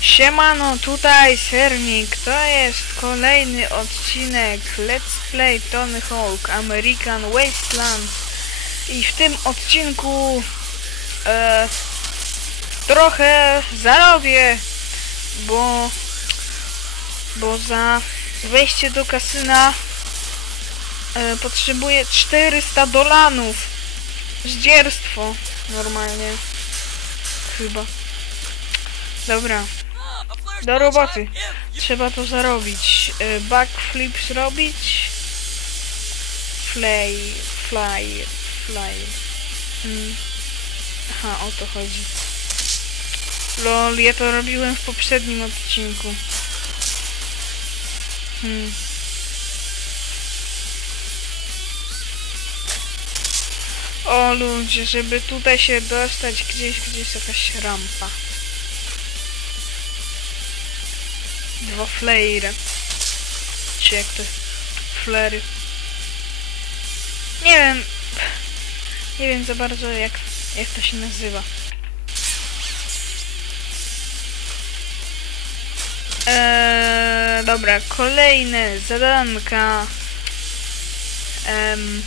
Siemano, tutaj Sernik. To jest kolejny odcinek Let's Play Tony Hawk American Wasteland. I w tym odcinku e, trochę zarobię, bo, bo za wejście do kasyna e, potrzebuję 400 dolanów. Zdzierstwo normalnie. Chyba. Dobra. Do roboty. Trzeba to zarobić. E, Backflip zrobić. Fly, fly, fly. Hmm. Aha, o to chodzi. Lol, ja to robiłem w poprzednim odcinku. Hmm. O ludzie, żeby tutaj się dostać gdzieś, gdzie jest jakaś rampa. Dwa flare. Czy jak to? Flery. Nie wiem. Nie wiem za bardzo jak, jak to się nazywa. Eee, dobra, kolejne zadanka. Em,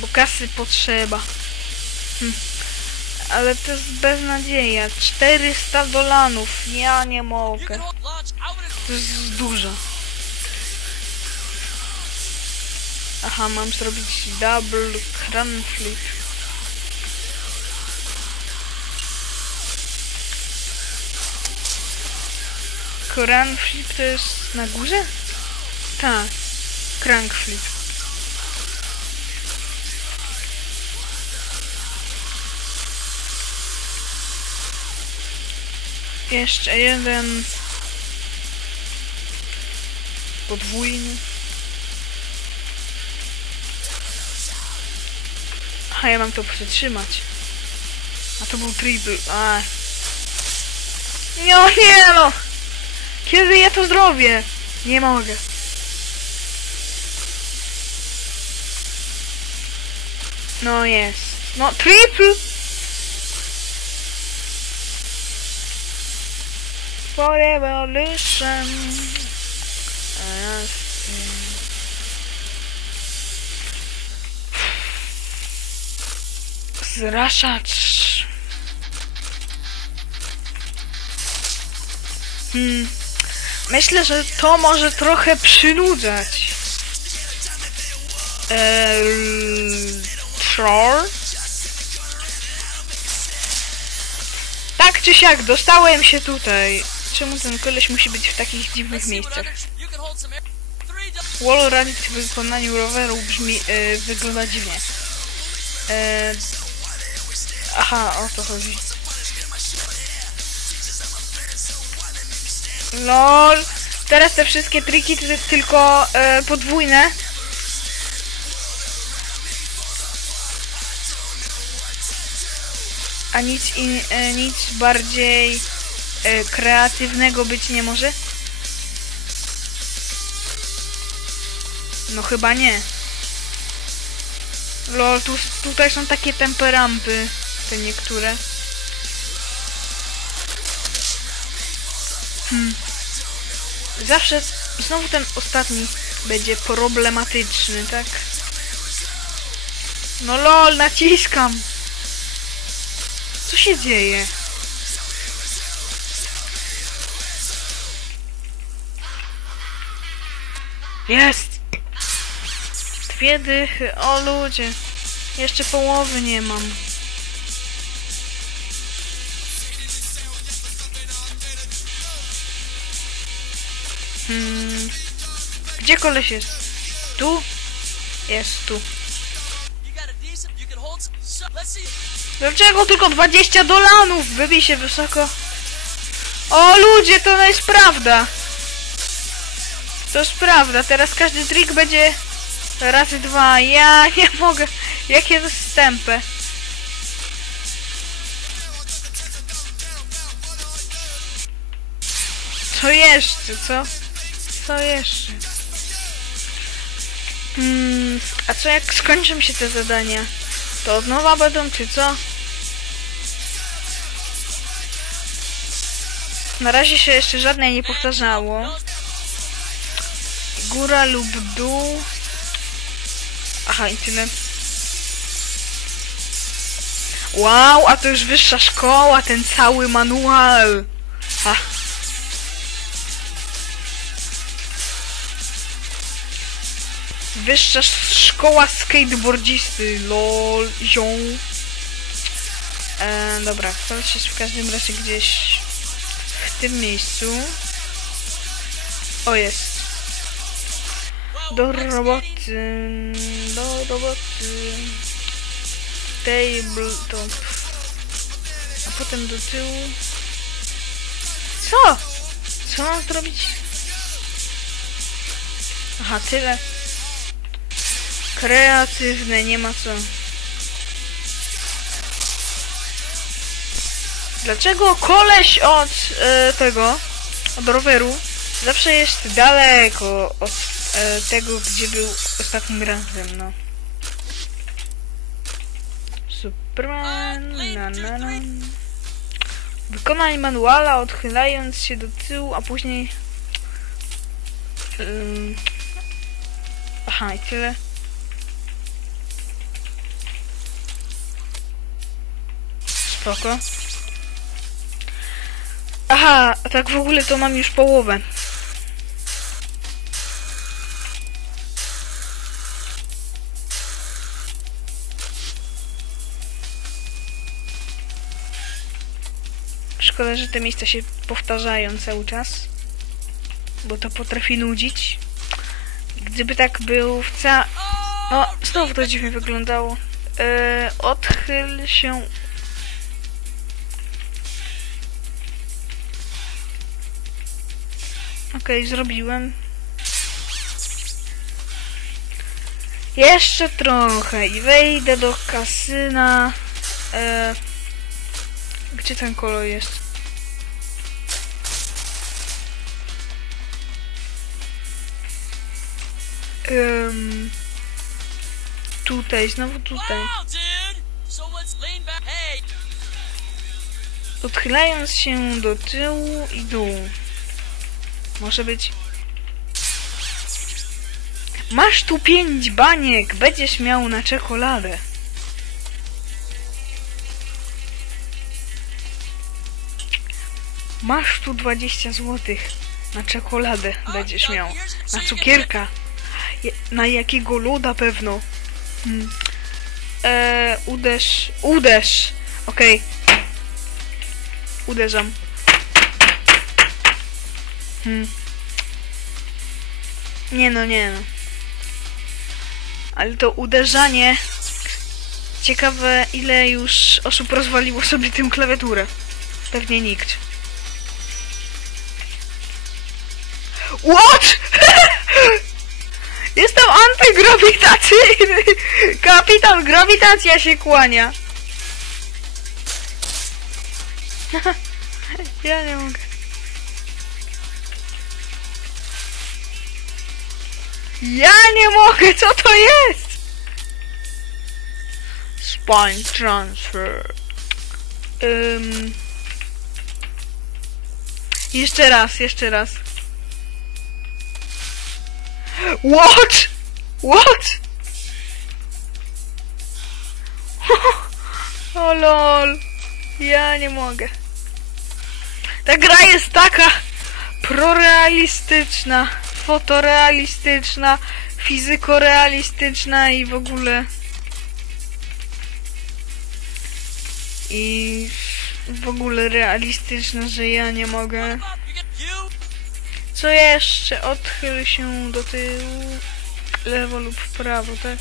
bo kasy potrzeba. Hm. Ale to jest beznadzieja. 400 dolanów. Ja nie mogę. To jest dużo. Aha, mam zrobić double crane flip. Crane flip to jest na górze? Tak. Crank flip. Jeszcze jeden. Podwójny. A ja mam to przytrzymać. A to był triple. A. Nie, o nie no! Kiedy ja to zrobię? Nie mogę. No jest. No triple! For evolution. Zraszacz. Hmm. Myślę, że to może trochę przynudzać. Eee, troll? Tak czy siak, dostałem się tutaj. Czemu ten koleś musi być w takich dziwnych miejscach? Wall run w wykonaniu roweru brzmi, e, wygląda dziwnie. E, aha, o to chodzi. LOL! Teraz te wszystkie triki to jest tylko e, podwójne. A nic, in, nic bardziej e, kreatywnego być nie może? No chyba nie. Lol, tu, tutaj są takie temperampy, te niektóre. Hmm. Zawsze znowu ten ostatni będzie problematyczny, tak? No lol, naciskam. Co się dzieje? Jest! Dwie dychy, o ludzie. Jeszcze połowy nie mam. Hmm. Gdzie koleś jest? Tu? Jest tu. Dlaczego tylko 20 dolanów? Wybij się wysoko. O ludzie, to jest prawda. To jest prawda, teraz każdy trik będzie razy dwa. Ja nie mogę. Jakie to stępy. Co jeszcze, co? Co jeszcze? Hmm, a co jak skończą się te zadania? To od nowa będą, czy co? Na razie się jeszcze żadne nie powtarzało. Góra lub dół. Aha, i tyle. Wow, a to już wyższa szkoła, ten cały manual. Ha. Wyższa sz- szkoła skateboardzisty, lol, zią. E, dobra, to jest w każdym razie gdzieś w tym miejscu. O, jest. Do roboty, do roboty. Tabletop. A potem do tyłu. Co? Co mam zrobić? Aha, tyle. Kreatywne, nie ma co. Dlaczego koleś od e, tego, od roweru, zawsze jest daleko od e, tego, gdzie był ostatnim razem, no. Superman, na, na, na. Wykonaj manuala, odchylając się do tyłu, a później... Ym, aha, i tyle. Spoko. Aha, tak w ogóle to mam już połowę. Szkoda, że te miejsca się powtarzają cały czas, bo to potrafi nudzić. Gdyby tak był w ca... O, znowu to dziwnie wyglądało. E, odchyl się... Okej, zrobiłem. Jeszcze trochę i wejdę do kasyna. E, gdzie ten kolor jest? Ym, tutaj, znowu tutaj. Odchylając się do tyłu i dół. Może być. Masz tu pięć baniek, będziesz miał na czekoladę. Masz tu 20 złotych na czekoladę będziesz miał. Na cukierka. Na jakiego loda pewno. Hmm. Eee, uderz. Uderz! Okej. Uderzam. Hmm. Nie no, nie no. Ale to uderzanie... Ciekawe ile już osób rozwaliło sobie tym klawiaturę. Pewnie nikt. What? Jestem antygrawitacyjny! Kapitan grawitacja się kłania. Ja nie mogę. Ja nie mogę, co to jest? Spine transfer. Ym... Jeszcze raz, jeszcze raz. What? What? O lol. Ja nie mogę. Ta gra jest taka prorealistyczna, fotorealistyczna, fizykorealistyczna i w ogóle. I w ogóle realistyczna, że ja nie mogę. Co jeszcze? Odchyl się do tyłu, lewo lub prawo, tak?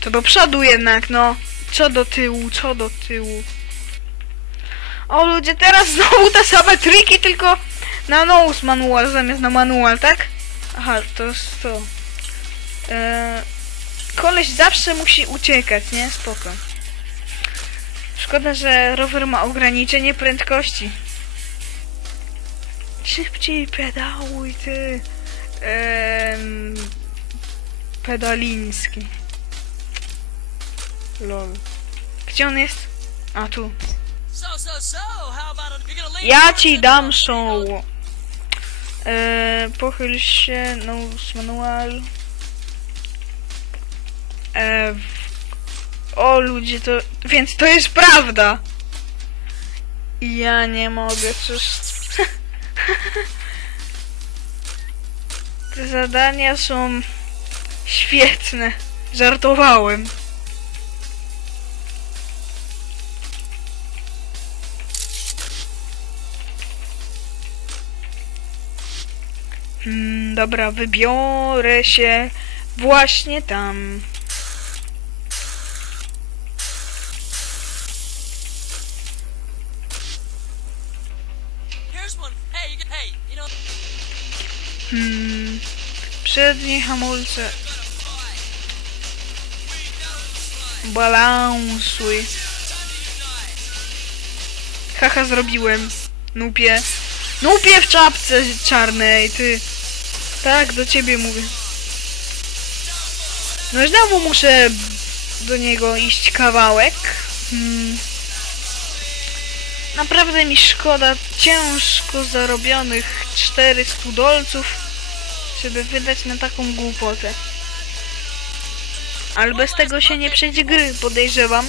To do przodu jednak, no. Co do tyłu, co do tyłu. O ludzie, teraz znowu te same triki, tylko na nose manual zamiast na manual, tak? Aha, to jest to. Eee, koleś zawsze musi uciekać, nie? Spoko. Szkoda, że rower ma ograniczenie prędkości. Szybciej pedałuj ty. Em, Pedaliński. Lol. Gdzie on jest? A tu. Ja ci dam show. Eee, pochyl się, nose manual. W- o ludzie, to... Więc to jest prawda! Ja nie mogę, cóż... Te zadania są... Świetne. Żartowałem. Hmm, dobra, wybiorę się właśnie tam. Przednie hamulce. Balansuj. Haha, zrobiłem. Nupie. Nupie w czapce czarnej, ty. Tak, do ciebie mówię. No i znowu muszę do niego iść kawałek. Hmm. Naprawdę mi szkoda ciężko zarobionych 400 dolców, żeby wydać na taką głupotę. Ale bez tego się nie przejdzie gry, podejrzewam.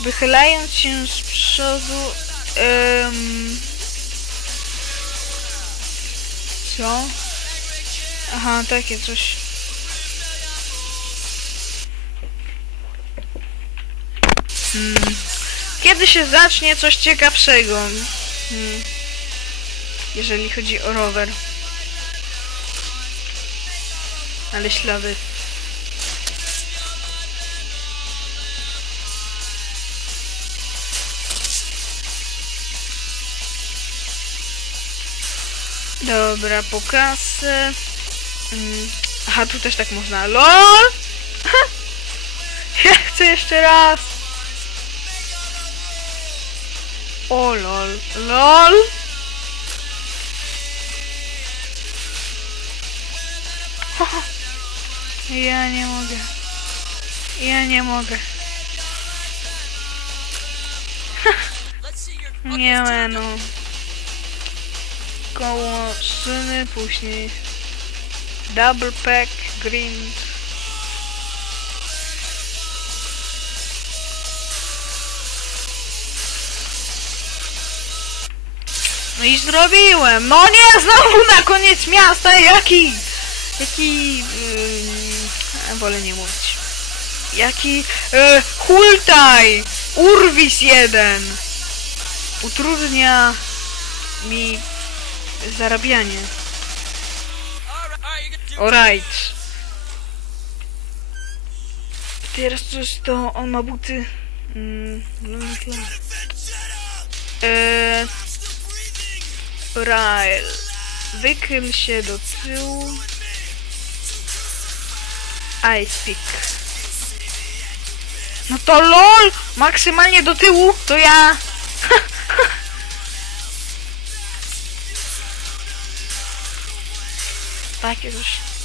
Wychylając się z przodu... Co? Aha, takie coś. Hmm. Kiedy się zacznie coś ciekawszego? Hmm. Jeżeli chodzi o rower. Ale ślady. Dobra, po kasę. Mm. Aha, tu też tak można. LOL! Ja chcę jeszcze raz. O lol. LOL! Ja nie mogę. Ja nie mogę. Nie no. Koło szyny, później double pack, green. No i zrobiłem. No nie, znowu na koniec miasta. Jaki, jaki, yy, wolę nie mówić. Jaki, yy, hultaj, urwis jeden utrudnia mi zarabianie. Alright. Teraz jest to, on ma buty. Mm, Louis Vuitton. Eee, Rail. Wychyl się do tyłu. Ice pick. No to lol! Maksymalnie do tyłu, to ja... Takie coś.